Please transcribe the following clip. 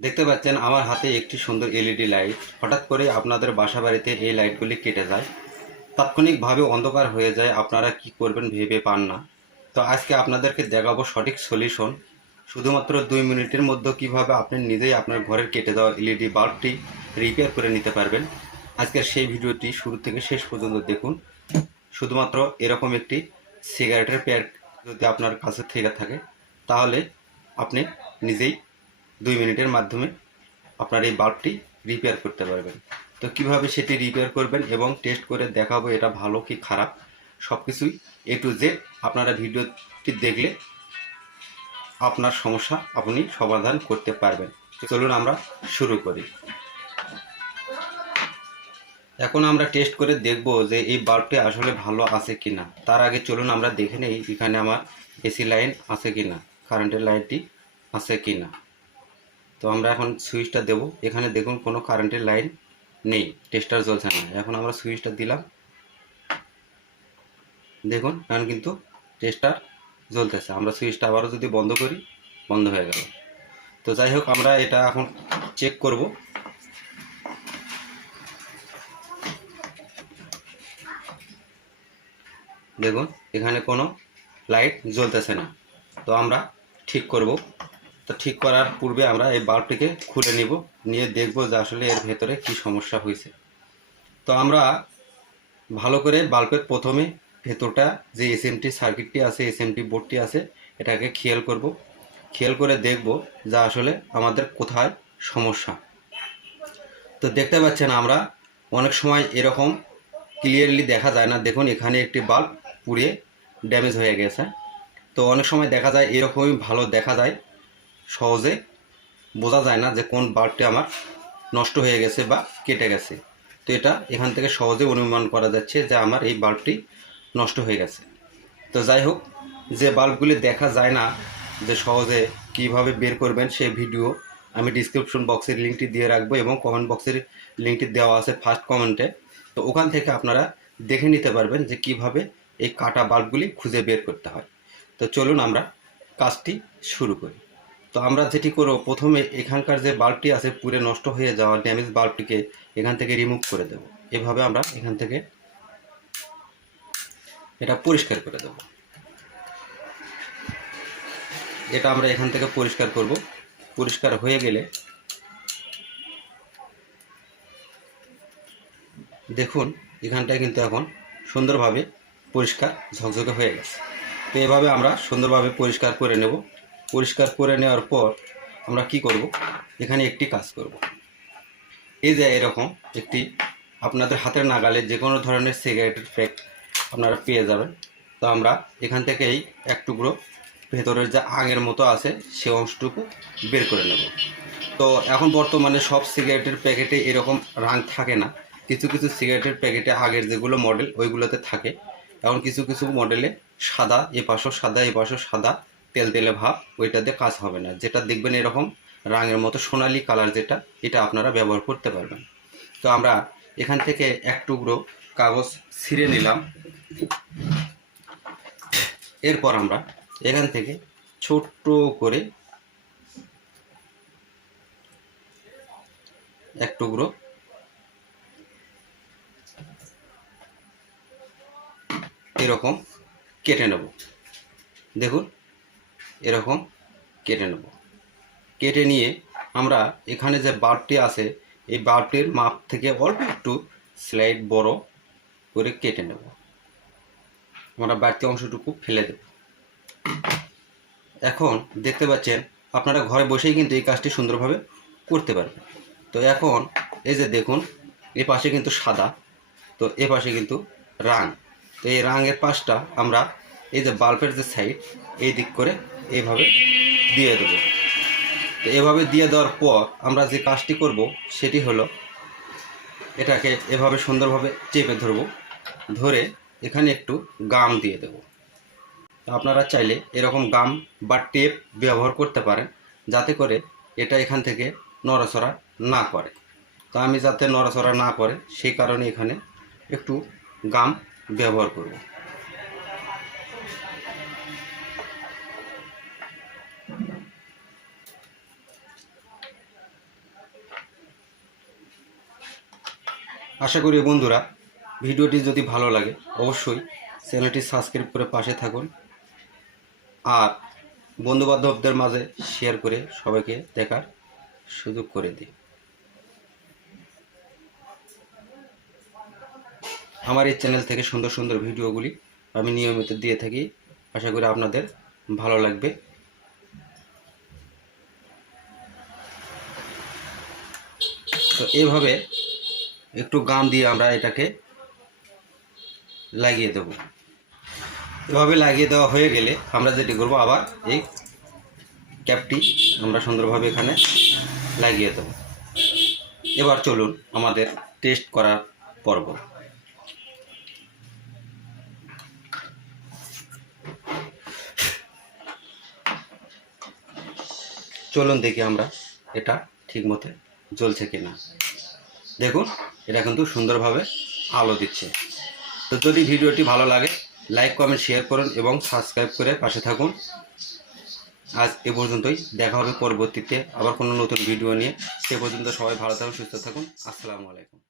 দেখতে পাচ্ছেন আমার হাতে একটি সুন্দর এলইডি লাইট। হঠাৎ করে আপনাদের বাসা বাড়িতে এই লাইটগুলি কেটে যায়। তাৎক্ষণিকভাবে অন্ধকার হয়ে যায়, আপনারা কি করবেন ভেবে পান না। তো আজকে আপনাদেরকে দেখাবো সঠিক সলিউশন। শুধুমাত্র দুই মিনিটের মধ্যে কীভাবে আপনি নিজেই আপনার ঘরের কেটে দেওয়া এলইডি বাল্বটি রিপেয়ার করে নিতে পারবেন। আজকের সেই ভিডিওটি শুরু থেকে শেষ পর্যন্ত দেখুন। শুধুমাত্র এরকম একটি সিগারেটের প্যাক যদি আপনার কাছে থেকে থাকে, তাহলে আপনি নিজেই দুই মিনিটের মাধ্যমে আপনার এই বাল্বটি রিপেয়ার করতে পারবেন। তো কীভাবে সেটি রিপেয়ার করবেন এবং টেস্ট করে দেখাবো এটা ভালো কি খারাপ সব কিছুই এ টু জেড আপনারা ভিডিওটি দেখলে আপনার সমস্যা আপনি সমাধান করতে পারবেন। চলুন আমরা শুরু করি। এখন আমরা টেস্ট করে দেখব যে এই বাল্বটি আসলে ভালো আছে কিনা। তার আগে চলুন আমরা দেখে নেই এখানে আমার এসি লাইন আছে কিনা কারেন্টের লাইনটি আছে কিনা। তো আমরা এখন সুইচটা দেব। এখানে দেখুন কোনো কারেন্টের লাইন নেই টেস্টার জ্বলছে না। এখন আমরা সুইচটা দিলাম। দেখুন, এখন কিন্তু টেস্টার জ্বলতেছে। আমরা সুইচটা আবারও যদি বন্ধ করি, বন্ধ হয়ে গেল। তো যাই হোক, আমরা এটা এখন চেক করব। দেখুন, এখানে কোনো লাইট জ্বলতেছে না। তো আমরা ঠিক করব। তো ঠিক করার পূর্বে আমরা এই বাল্বটিকে খুলে নিব। নিয়ে দেখব যে আসলে এর ভেতরে কি সমস্যা হয়েছে। তো আমরা ভালো করে বাল্বের প্রথমে ভেতরটা যে এসএমটি সার্কিটটি আছে এসএমটি বোর্ডটি আছে, এটাকে খেয়াল করব। খেয়াল করে দেখব যে আসলে আমাদের কোথায় সমস্যা। তো দেখতে পাচ্ছেন আমরা অনেক সময় এরকম ক্লিয়ারলি দেখা যায় না। দেখুন, এখানে একটি বাল্ব পুড়ে ড্যামেজ হয়ে গেছে। তো অনেক সময় দেখা যায় এরকমই ভালো দেখা যায়। সহজে বোঝা যায় না যে কোন বাল্বটি আমার নষ্ট হয়ে গেছে বা কেটে গেছে। তো এটা এখান থেকে সহজে অনুমান করা যাচ্ছে যে আমার এই বাল্বটি নষ্ট হয়ে গেছে। তো যাই হোক, যে বাল্বগুলি দেখা যায় না যে সহজে কীভাবে বের করবেন সেই ভিডিও আমি ডিসক্রিপশন বক্সের লিঙ্কটি দিয়ে রাখব এবং কমেন্ট বক্সের লিঙ্কটি দেওয়া আছে ফার্স্ট কমেন্টে তো ওখান থেকে আপনারা দেখে নিতে পারবেন যে কীভাবে এই কাটা বাল্বগুলি খুঁজে বের করতে হয়। তো চলুন আমরা কাজটি শুরু করি। তো আমরা যেটি করব, প্রথমে এখানকার যে বাল্বটি আছে পুরে নষ্ট হয়ে যাওয়া ড্যামেজ বাল্বটিকে এখান থেকে রিমুভ করে দেব। এভাবে আমরা এখান থেকে এটা পরিষ্কার করে দেব। এটা আমরা এখান থেকে পরিষ্কার করব। পরিষ্কার হয়ে গেলে দেখুন এখানটায় কিন্তু এখন সুন্দরভাবে পরিষ্কার ঝকঝকে হয়ে গেছে। তো এভাবে আমরা সুন্দরভাবে পরিষ্কার করে নেব। পরিষ্কার করে নেওয়ার পর আমরা কি করব? এখানে একটি কাজ করব। এই যে এরকম একটি আপনাদের হাতের নাগালে যে কোনো ধরনের সিগারেটের প্যাক আপনারা পেয়ে যাবেন। তো আমরা এখান থেকেই এক টুকরো ভেতরের যে আগের মতো আছে সে অংশটুকু বের করে নেব। তো এখন বর্তমানে সব সিগারেটের প্যাকেটে এরকম রাং থাকে না। কিছু কিছু সিগারেটের প্যাকেটে আগের যেগুলো মডেল ওইগুলোতে থাকে। এখন কিছু কিছু মডেলে সাদা এ পাশও সাদা এ পাশও সাদা তেল তেলে ভাব, ওইটা দিয়ে কাজ হবে না। যেটা দেখবেন এরকম রাঙের মতো সোনালি কালার যেটা, এটা আপনারা ব্যবহার করতে পারবেন। তো আমরা এখান থেকে এক টুকরো কাগজ ছিঁড়ে নিলাম। এরপর আমরা এখান থেকে ছোট্ট করে এক টুকরো এরকম কেটে নেব। দেখুন এরকম কেটে নেব। কেটে নিয়ে আমরা এখানে যে বাল্বটি আছে, এই বাল্বটির মাপ থেকে অল্প একটু স্লাইড বড় করে কেটে নেব। আমরা বাড়তি অংশটুকু ফেলে দেব। এখন দেখতে পাচ্ছেন, আপনারা ঘরে বসেই কিন্তু এই কাজটি সুন্দরভাবে করতে পারবেন। তো এখন এই যে দেখুন, এ পাশে কিন্তু সাদা, তো এ পাশে কিন্তু রাং তো এই রাঙের পাশটা আমরা এই যে বাল্বের যে সাইড এই দিক করে এইভাবে দিয়ে দেবো। তো এভাবে দিয়ে দেওয়ার পর আমরা যে কাজটি করব, সেটি হলো এটাকে এভাবে সুন্দরভাবে চেপে ধরবো, ধরে এখানে একটু গাম দিয়ে দেব। আপনারা চাইলে এরকম গাম বা টেপ ব্যবহার করতে পারেন, যাতে করে এটা এখান থেকে নড়াচড়া না করে। তো আমি যাতে নড়াচড়া না করে, সেই কারণে এখানে একটু গাম ব্যবহার করব। আশা করি বন্ধুরা, ভিডিওটি যদি ভালো লাগে, অবশ্যই চ্যানেলটি সাবস্ক্রাইব করে পাশে থাকুন। আর বন্ধুবান্ধবদের মাঝে শেয়ার করে সবাইকে দেখার সুযোগ করে দিন। আমার এই চ্যানেল থেকে সুন্দর সুন্দর ভিডিওগুলি আমি নিয়মিত দিয়ে থাকি। আশা করি আপনাদের ভালো লাগবে। তো এইভাবে একটু গাম দিয়ে আমরা এটাকে লাগিয়ে দেব। এভাবে লাগিয়ে দেওয়া হয়ে গেলে আমরা যেটি করব, আবার এই ক্যাপটি আমরা সুন্দরভাবে এখানে লাগিয়ে দেব। এবার চলুন আমাদের টেস্ট করার পর্ব। চলুন দেখি আমরা এটা ঠিক মতো জ্বলছে কিনা। দেখুন। এটা কিন্তু সুন্দরভাবে আলো দিচ্ছে। তো যদি ভিডিওটি ভালো লাগে, লাইক, কমেন্ট, শেয়ার করুন এবং সাবস্ক্রাইব করে পাশে থাকুন। আজ এ পর্যন্তই। দেখা হবে পরবর্তীতে আবার কোনো নতুন ভিডিও নিয়ে। সে পর্যন্ত সবাই ভালো থাকুন, সুস্থ থাকুন। আসসালামু আলাইকুম।